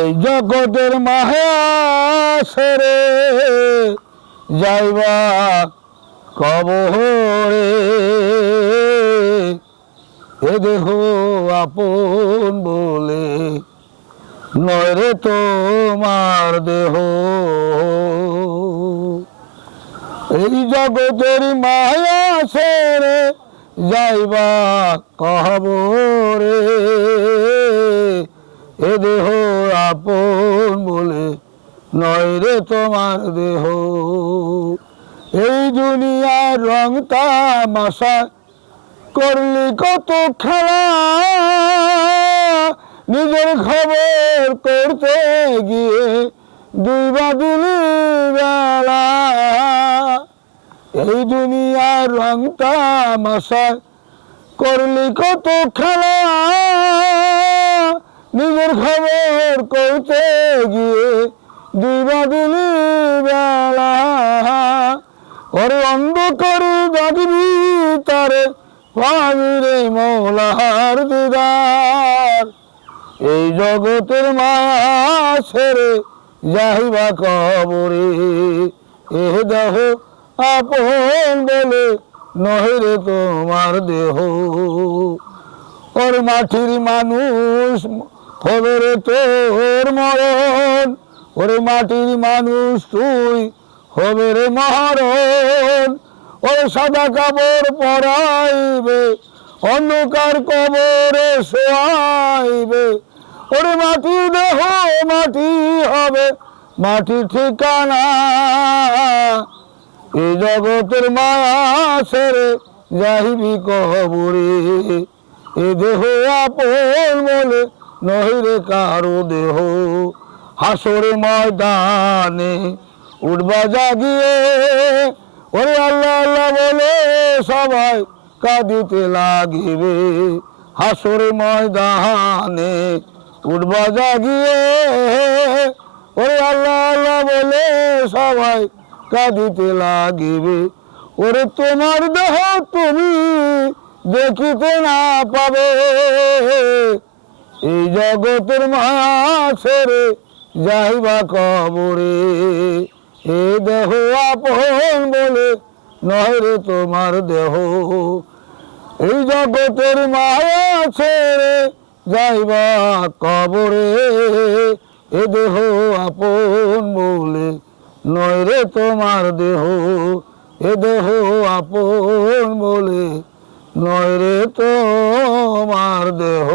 এই জগতের মায়া সেরে যাইবা কবরে। এ দেহ আপন বলে নয় রে তোমার দেহ। এই জগতের মায়া সেরে যাইবা কবরে। এ দেহ আপন বলে নয় রে তোমার দেহ। এই দুনিয়ার রং তামাশা করলি কত খেলা। নিজের খবর করতে গিয়ে দুই বাদুলি বেলা। এই দুনিয়ার রং তামাশা করলি কত খেলা। নিজের খবর করতে গিয়ে দুই বাদুলি বেলা। ওরে অন্ধকারে বাদবি তারে পাবি রে মৌলার দিদার। এই জগতের মায়া ছেড়ে যাইবা কবরে। এ দেহ আপন বলে নহে রে তোমার দেহ। ওর মাটির মানুষ হবে রে তোর মরণ, ওরে মাটির মানুষ তুই হবে রে মরণ ওরে সাদা কাপড় পরাইবে, অন্ধকার কবরে শোয়াইবে। ওরে মাটি দেহ, মাটি হবে, মাটি ঠিকানা। এই জগতের মায়া ছেড়ে যাইবি কবরে। এ দেহ আপন বলে নহিরে কারও দেহ। হাসরে ময়দানে উঠবা জাগিয়ে, ওরে আল্লাহ আল্লাহ বলে সবাই কাঁদিতে লাগিবে। হাসরে ময়দানে উঠবা জাগিয়ে, ওরে আল্লাহ আল্লাহ বলে সবাই কাঁদিতে লাগিবে। ওরে তোমার দেহ তুমি দেখিতে না পাবে। এই জগতের মায়া ছেড়ে যাইবা কবরে। এ দেহ আপন বলে নয় রে তোমার দেহ। এই জগতের মায়া ছেড়ে যাইবা কবরে। এ দেহ আপন বলে নয় রে তোমার দেহ। এ দেহ আপন বলে নয় রে তোমার দেহ।